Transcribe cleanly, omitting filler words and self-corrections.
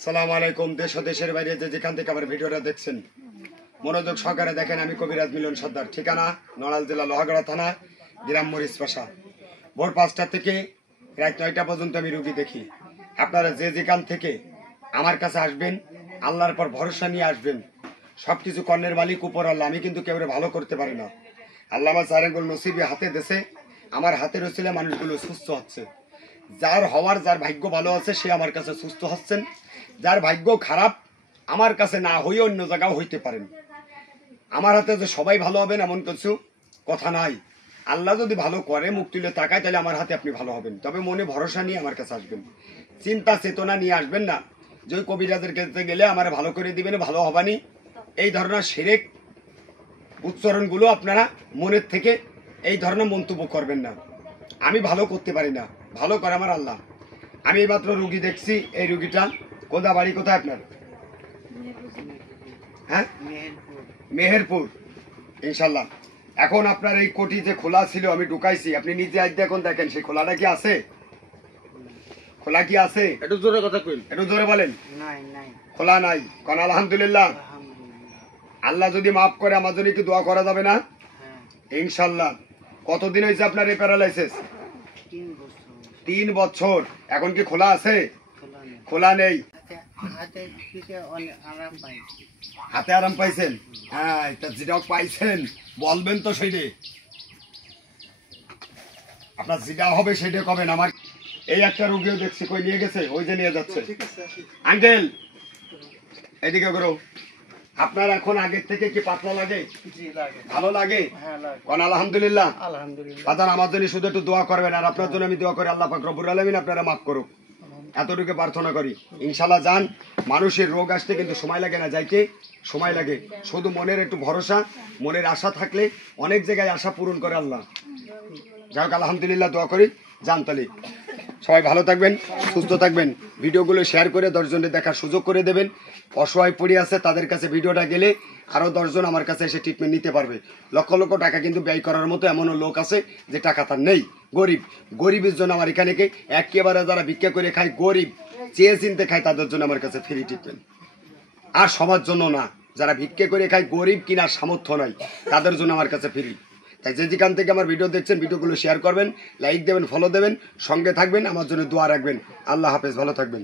সালাম আলাইকুম। দেশ ও দেশের বাইরে যে যেখান থেকে আমার ভিডিওটা দেখছেন মনোযোগ সহকারে দেখেন। আমি কবিরাজ মিলন সর্দার, ঠিকানা নড়াইল জেলা লোহাগড়া থানা, গ্রাম মরিচপাশা। ভোর 5টা থেকে রাত 9টা পর্যন্ত আমি রুগী দেখি। আপনারা যে যেখান থেকে আমার কাছে আসবেন, আল্লাহর পর ভরসা নিয়ে আসবেন। সবকিছু কর্ণের মালিক উপর আল্লাহ। আমি কিন্তু কেউ ভালো করতে পারি না। আল্লাহ আমার চারেঙ্গুল নসিবে হাতে দেশে, আমার হাতের ওসিলে মানুষগুলো সুস্থ হচ্ছে। যার হওয়ার, যার ভাগ্য ভালো আছে সে আমার কাছে সুস্থ হচ্ছেন। যার ভাগ্য খারাপ আমার কাছে না হয়ে অন্য জায়গাও হইতে পারেন। আমার হাতে যে সবাই ভালো হবেন এমন কিছু কথা নাই। আল্লাহ যদি ভালো করে, মুখ তুলে তাকায়, তাহলে আমার হাতে আপনি ভালো হবেন। তবে মনে ভরসা নিয়ে আমার কাছে আসবেন, চিন্তা চেতনা নিয়ে আসবেন না যে ওই কবিরাজের কাছে গেলে আমার ভালো করে দিবেন, ভালো হবানি। এই ধরনের শিরক উচ্চারণগুলো আপনারা মনের থেকে এই ধরনের মন্তব্য করবেন না। আমি ভালো করতে পারি না, ভালো করে আমার আল্লাহ। আমি এইমাত্র রুগী দেখছি। এই রুগীটা কোথা, বাড়ি কোথায় আপনার? হ্যাঁ, মেহেরপুর। ইনশাল্লাহ এখন আপনার এই কোটি যে খোলা ছিল আমি ঢুকাইছি, আপনি নিজে আজ এখন দেখেন সেই খোলাটা কি আছে? খোলা কি আছে? একটু জোরে কথা কইন, একটু জোরে বলেন। নাই নাই, খোলা নাই। কারণ আলহামদুলিল্লাহ, আল্লাহ যদি মাফ করে আমার জন্য কি দোয়া করা যাবে না? ইনশাল্লাহ। কতদিন হয়েছে আপনার এই প্যারালাইসিস? 3 বছর। এখন কি খোলা আছে? খোলা নেই। হাতে আরাম পাইছেন? হ্যাঁ, যেটা পাইছেন বলবেন তো সেইটা। আপনার যেটা হবে সেটা কবেন। আমার এই একটা রুগীও দেখছি, কই নিয়ে গেছে? ওই যে নিয়ে যাচ্ছে। আঙ্কেল এদিকে করো। আপনার এখন আগের থেকে কি পাতলা লাগে? ভালো লাগে? কোন আলহামদুলিল্লাহ। বাজান আমার জন্য শুধু একটু দোয়া করবেন, আর আপনার জন্য আমি দোয়া করি আল্লাহ পাক রব্বুল আলামিন আপনারা মাফ করুক, এতটুকু প্রার্থনা করি। ইনশাল্লাহ যান। মানুষের রোগ আসতে কিন্তু সময় লাগে না, যাইতে সময় লাগে। শুধু মনের একটু ভরসা, মনের আশা থাকলে অনেক জায়গায় আশা পূরণ করে আল্লাহ। যাই হোক আলহামদুলিল্লাহ, দোয়া করি। যান তাহলে। সবাই ভালো থাকবেন, সুস্থ থাকবেন। ভিডিওগুলো শেয়ার করে 10 জনের দেখার সুযোগ করে দেবেন। অসহায় পড়ে আছে তাদের কাছে ভিডিওটা গেলে আরও 10 জন আমার কাছে এসে ট্রিটমেন্ট নিতে পারবে। লক্ষ লক্ষ টাকা কিন্তু ব্যয় করার মতো এমনও লোক আছে যে টাকা তার নেই। গরিব, গরিবের জন্য আমার এখানে একেবারে যারা ভিক্ষা করে খায়, গরিব চেয়ে চিনতে খায়, তাদের জন্য আমার কাছে ফ্রি ট্রিটমেন্ট। আর সবার জন্য না, যারা ভিক্ষা করে খায়, গরিব কিনার সামর্থ্য নাই, তাদের জন্য আমার কাছে ফ্রি। তাই যে যেখান থেকে আমার ভিডিও দেখছেন, ভিডিওগুলো শেয়ার করবেন, লাইক দেবেন, ফলো দেবেন, সঙ্গে থাকবেন, আমার জন্য দোয়া রাখবেন। আল্লাহ হাফেজ, ভালো থাকবেন।